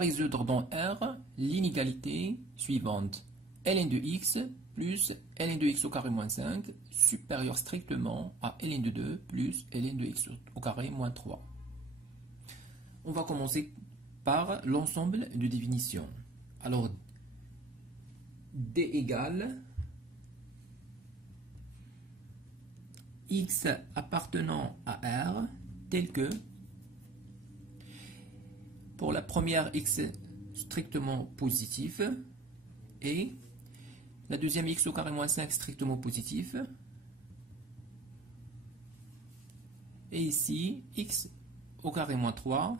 résoudre dans R l'inégalité suivante. ln de x plus ln de x au carré moins 5 supérieur strictement à ln de 2 plus ln de x au carré moins 3. On va commencer par l'ensemble de définitions. Alors, D égale x appartenant à R tel que, pour la première, x strictement positif et la deuxième, x au carré moins 5 strictement positif, et ici x au carré moins 3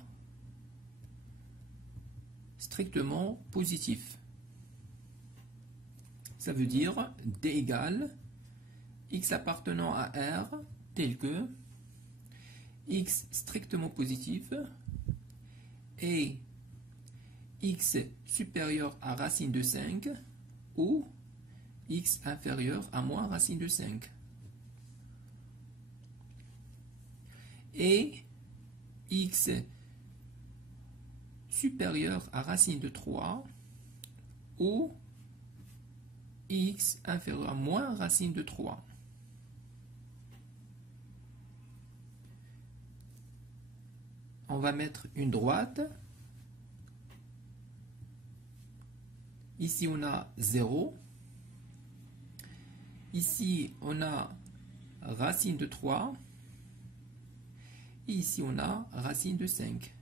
strictement positif. Ça veut dire D égale x appartenant à R tel que x strictement positif et x supérieur à racine de 5 ou x inférieur à moins racine de 5 et x supérieur à racine de 3 ou x inférieur à moins racine de 3. On va mettre une droite. Ici, on a 0. Ici, on a racine de 3. Et ici, on a racine de 5.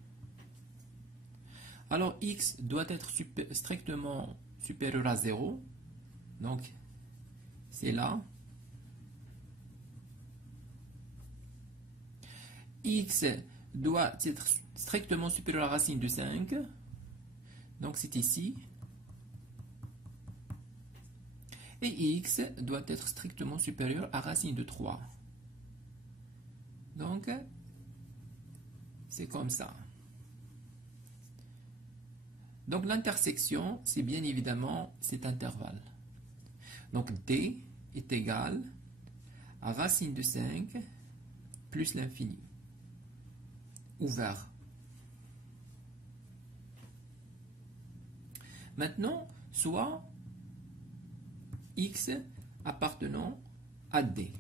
Alors, x doit être strictement supérieur à 0. Donc, c'est là. X doit être strictement supérieur à la racine de 5. Donc, c'est ici. Et x doit être strictement supérieur à racine de 3. Donc, c'est comme ça. Donc, l'intersection, c'est bien évidemment cet intervalle. Donc, D est égal à racine de 5 plus l'infini. Ouvert. Maintenant, soit x appartenant à D.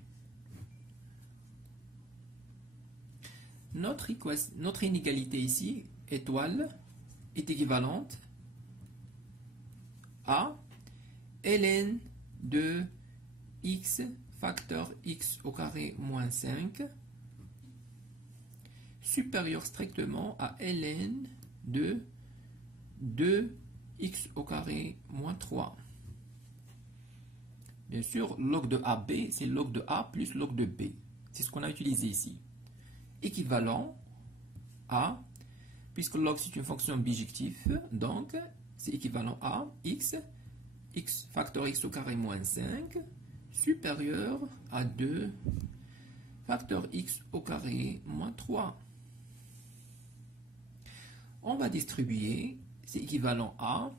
Notre inégalité ici, étoile, est équivalente à ln de x facteur x au carré moins 5 supérieur strictement à ln de 2x au carré moins 3. Bien sûr, log de AB, c'est log de A plus log de B. C'est ce qu'on a utilisé ici. Équivalent à, puisque log c'est une fonction bijective, donc c'est équivalent à x facteur x au carré moins 5 supérieur à 2 facteur x au carré moins 3. On va distribuer, c'est équivalent à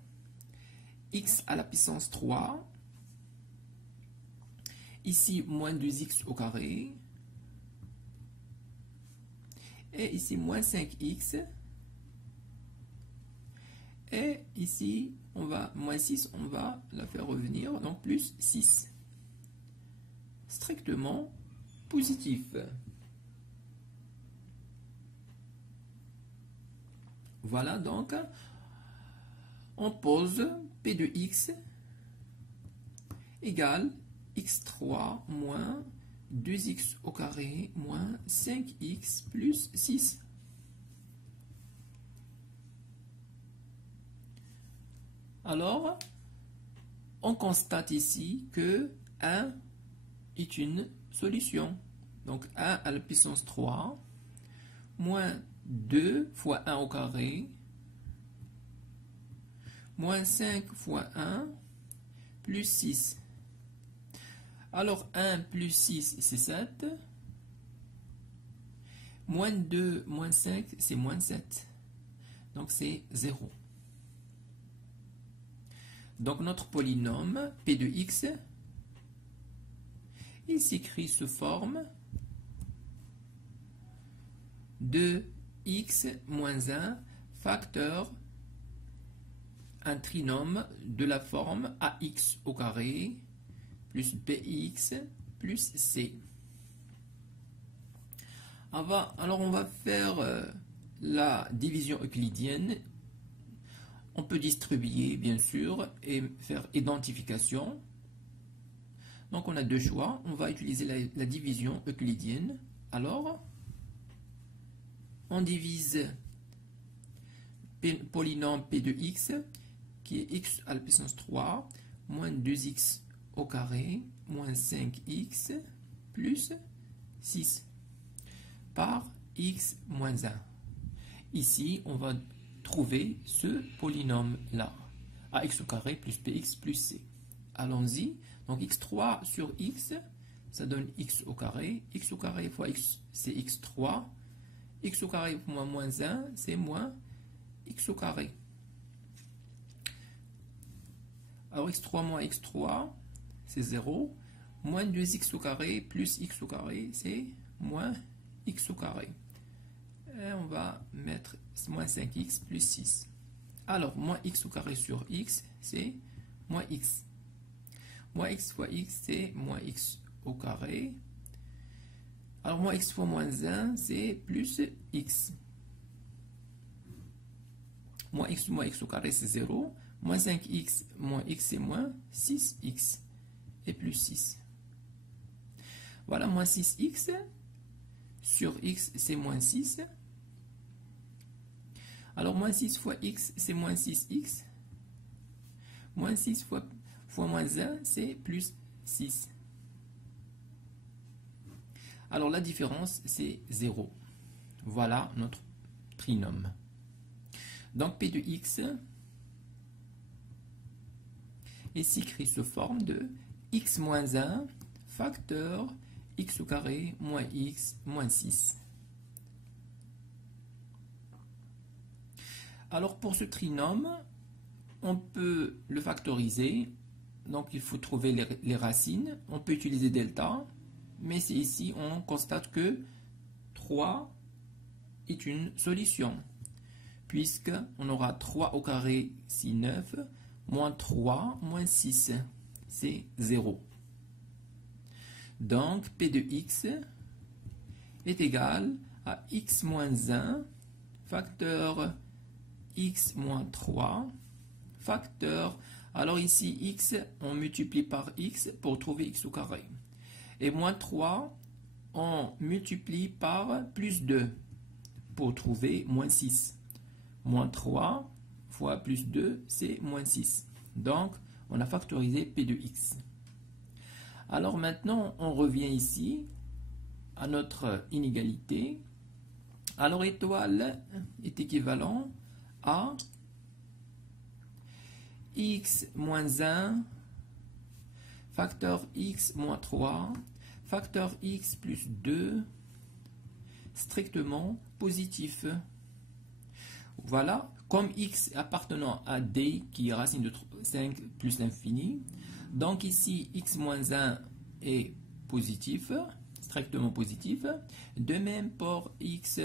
x à la puissance 3, ici moins 2x au carré, et ici moins 5x, et ici on va moins 6, on va la faire revenir, donc plus 6. Strictement positif. Voilà donc, on pose P de x égale x3 moins 2x au carré moins 5x plus 6. Alors, on constate ici que 1 est une solution. Donc 1 à la puissance 3 moins 2 fois 1 au carré moins 5 fois 1 plus 6. Alors 1 plus 6 c'est 7. Moins 2 moins 5 c'est moins 7. Donc c'est 0. Donc notre polynôme P de x, il s'écrit sous forme de x moins 1 facteur un trinôme de la forme ax au carré plus bx plus c. Alors on va faire la division euclidienne. On peut distribuer bien sûr et faire identification. Donc on a deux choix. On va utiliser la division euclidienne. Alors on divise polynôme p de x qui est x à la puissance 3 moins 2x au carré moins 5x plus 6 par x moins 1. Ici, on va trouver ce polynôme-là, ax au carré plus bx plus c. Allons-y. Donc x3 sur x, ça donne x au carré fois x, c'est x3. X au carré moins moins 1, c'est moins x au carré. Alors x3 moins x3, c'est 0. Moins 2x au carré plus x au carré, c'est moins x au carré. Et on va mettre moins 5x plus 6. Alors, moins x au carré sur x, c'est moins x. Moins x fois x, c'est moins x au carré. Alors, moins x fois moins 1, c'est plus x. Moins x au carré, c'est 0. Moins 5x moins x, c'est moins 6x. Et plus 6. Voilà, moins 6x sur x, c'est moins 6. Alors, moins 6 fois x, c'est moins 6x. Moins 6 fois moins 1, c'est plus 6. Alors, la différence, c'est 0. Voilà notre trinôme. Donc, P de x est écrit sous forme de x moins 1 facteur x au carré moins x moins 6. Alors, pour ce trinôme, on peut le factoriser. Donc, il faut trouver les racines. On peut utiliser delta. Mais c'est ici, on constate que 3 est une solution. Puisque on aura 3 au carré, c'est 9, moins 3, moins 6, c'est 0. Donc, P de x est égal à x moins 1 facteur x moins 3 facteur. Alors ici, x, on multiplie par x pour trouver x au carré. Et moins 3, on multiplie par plus 2 pour trouver moins 6. Moins 3 fois plus 2, c'est moins 6. Donc, on a factorisé P de x. Alors maintenant, on revient ici à notre inégalité. Alors, étoile est équivalent à x moins 1 facteur x moins 3 facteur x plus 2 strictement positif. Voilà, comme x appartenant à d qui est racine de 5 plus l'infini, donc ici x moins 1 est positif, strictement positif. De même pour x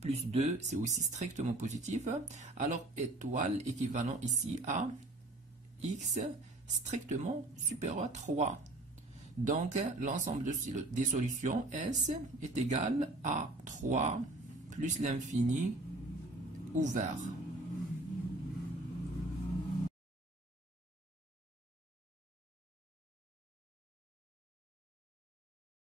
plus 2, c'est aussi strictement positif. Alors étoile équivalent ici à x strictement supérieur à 3. Donc, l'ensemble des solutions S est égal à 3 plus l'infini ouvert.